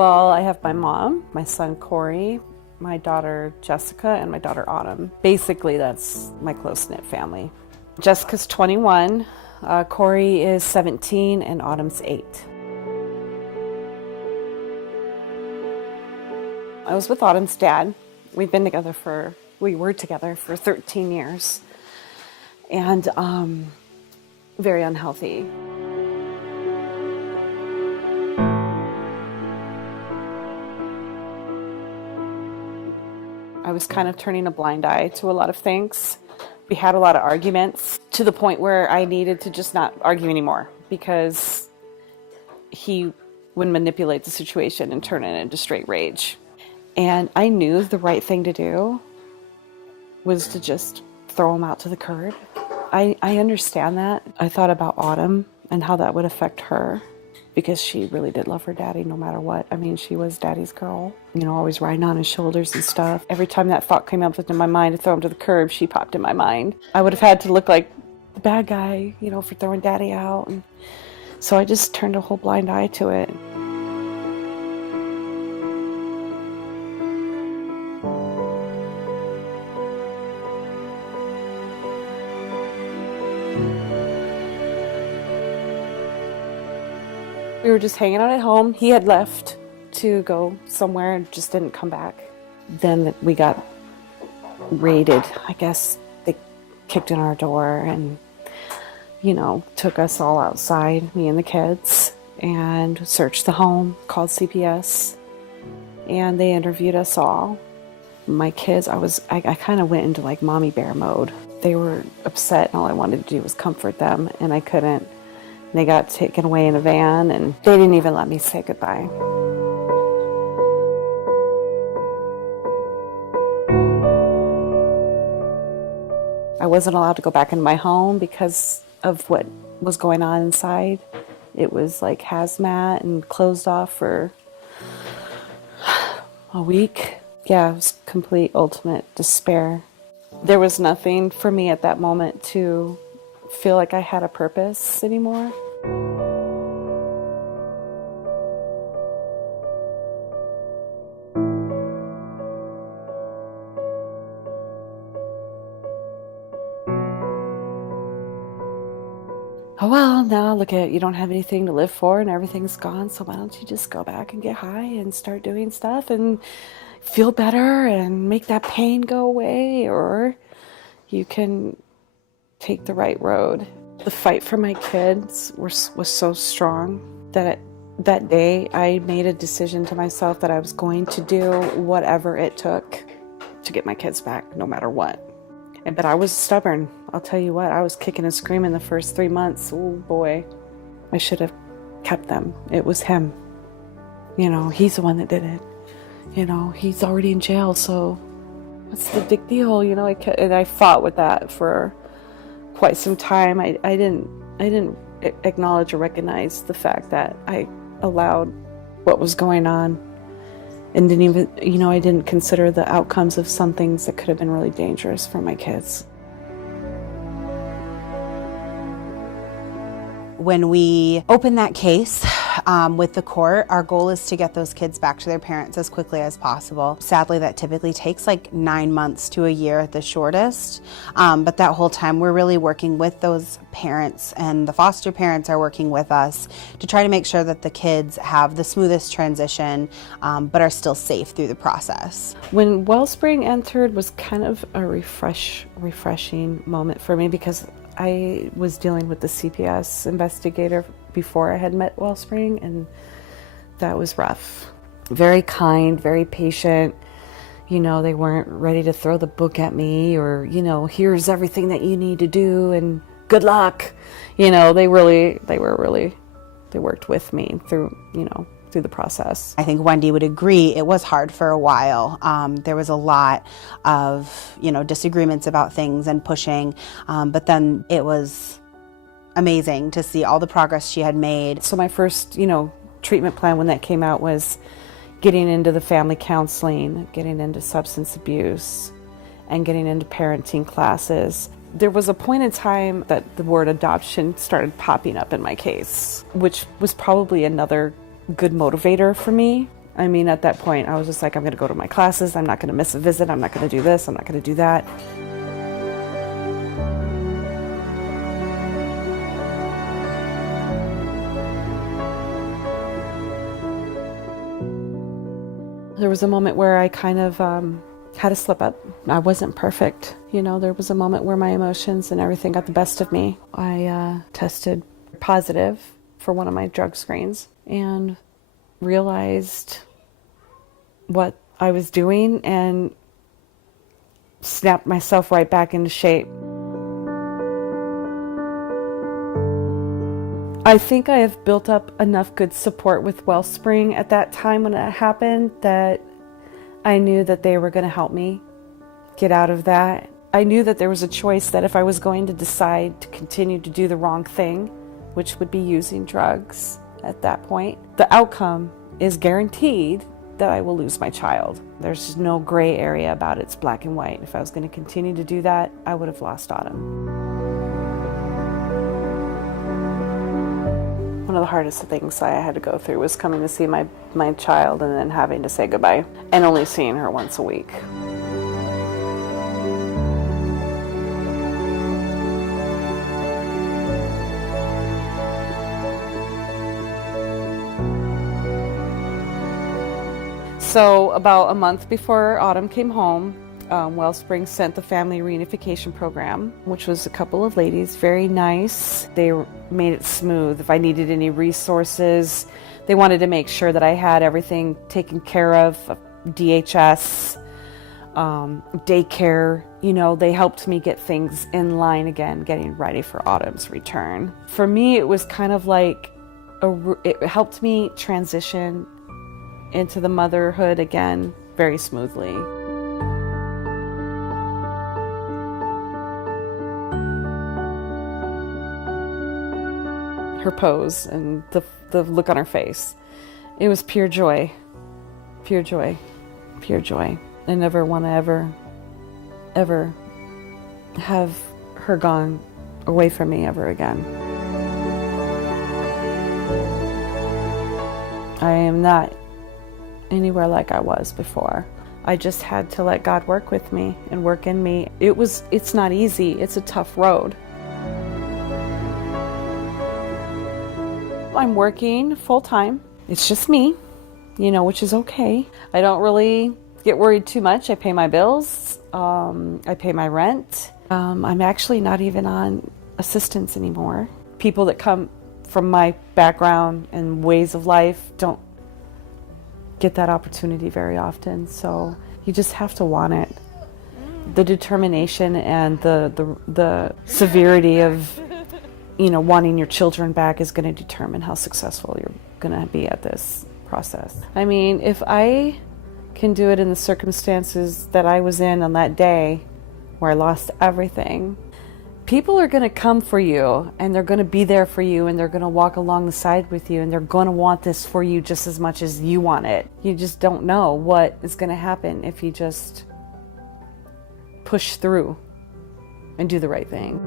Well, I have my mom, my son Corey, my daughter Jessica, and my daughter Autumn. Basically, that's my close-knit family. Jessica's 21, Corey is 17, and Autumn's 8. I was with Autumn's dad. We were together for 13 years, and very unhealthy. I was kind of turning a blind eye to a lot of things. We had a lot of arguments to the point where I needed to just not argue anymore because he would manipulate the situation and turn it into straight rage. And I knew the right thing to do was to just throw him out to the curb. I understand that. I thought about Autumn and how that would affect her because she really did love her daddy no matter what. I mean, she was daddy's girl, always riding on his shoulders and stuff. Every time that thought came up into my mind to throw him to the curb, she popped in my mind. I would have had to look like the bad guy, for throwing daddy out. And so I just turned a whole blind eye to it. We were just hanging out at home. He had left to go somewhere and just didn't come back. Then we got raided. I guess they kicked in our door and, took us all outside, me and the kids, and searched the home, called CPS, and they interviewed us all. My kids, I kind of went into like mommy bear mode. They were upset and all I wanted to do was comfort them, and I couldn't. They got taken away in a van, and they didn't even let me say goodbye. I wasn't allowed to go back into my home because of what was going on inside. It was like hazmat and closed off for a week. Yeah, it was complete, ultimate despair. There was nothing for me at that moment to feel like I had a purpose anymore. Oh well, now look at you don't have anything to live for and everything's gone, so why don't you just go back and get high and start doing stuff and feel better and make that pain go away, or you can take the right road. The fight for my kids was so strong that that day I made a decision to myself that I was going to do whatever it took to get my kids back, no matter what. But I was stubborn. I'll tell you what, I was kicking and screaming the first 3 months. Oh boy, I should have kept them. It was him. He's the one that did it. He's already in jail, so what's the big deal? And I fought with that for quite some time. I didn't acknowledge or recognize the fact that I allowed what was going on, and didn't even, I didn't consider the outcomes of some things that could have been really dangerous for my kids. When we open that case with the court, our goal is to get those kids back to their parents as quickly as possible. Sadly, that typically takes like 9 months to a year at the shortest. But that whole time, we're really working with those parents, and the foster parents are working with us to try to make sure that the kids have the smoothest transition, but are still safe through the process. When Wellspring entered was kind of a refreshing moment for me because I was dealing with the CPS investigator before I had met Wellspring, and that was rough. Very kind, very patient. They weren't ready to throw the book at me or, here's everything that you need to do and good luck. They worked with me through the process. I think Wendy would agree it was hard for a while. There was a lot of, disagreements about things and pushing, but then it was amazing to see all the progress she had made. So my first, treatment plan when that came out was getting into the family counseling, getting into substance abuse, and getting into parenting classes. There was a point in time that the word adoption started popping up in my case, which was probably another good motivator for me. I mean, at that point, I was just like, I'm going to go to my classes. I'm not going to miss a visit. I'm not going to do this. I'm not going to do that. There was a moment where I kind of had a slip up. I wasn't perfect. You know, there was a moment where my emotions and everything got the best of me. I tested positive for one of my drug screens and realized what I was doing and snapped myself right back into shape. I think I have built up enough good support with Wellspring at that time when it happened that I knew that they were going to help me get out of that. I knew that there was a choice that if I was going to decide to continue to do the wrong thing, which would be using drugs at that point, the outcome is guaranteed that I will lose my child. There's no gray area about it. It's black and white. If I was going to continue to do that, I would have lost Autumn. One of the hardest things I had to go through was coming to see my child and then having to say goodbye and only seeing her once a week. So about a month before Autumn came home, Wellspring sent the family reunification program, which was a couple of ladies, very nice. They made it smooth. If I needed any resources, they wanted to make sure that I had everything taken care of, DHS, daycare. You know, they helped me get things in line again, getting ready for Autumn's return. For me, it was kind of like, it helped me transition into the motherhood again very smoothly. Her pose and the look on her face, it was pure joy, pure joy, pure joy. I never want to ever have her gone away from me ever again. I am not anywhere like I was before. I just had to let God work with me and work in me. It's not easy. It's a tough road. I'm working full time. It's just me, you know, which is okay. I don't really get worried too much. I pay my bills. I pay my rent. I'm actually not even on assistance anymore. People that come from my background and ways of life don't get that opportunity very often, so you just have to want it. The determination and the severity of, you know, wanting your children back is going to determine how successful you're going to be at this process. I mean, if I can do it in the circumstances that I was in on that day where I lost everything, people are going to come for you and they're going to be there for you and they're going to walk along the side with you and they're going to want this for you just as much as you want it. You just don't know what is going to happen if you just push through and do the right thing.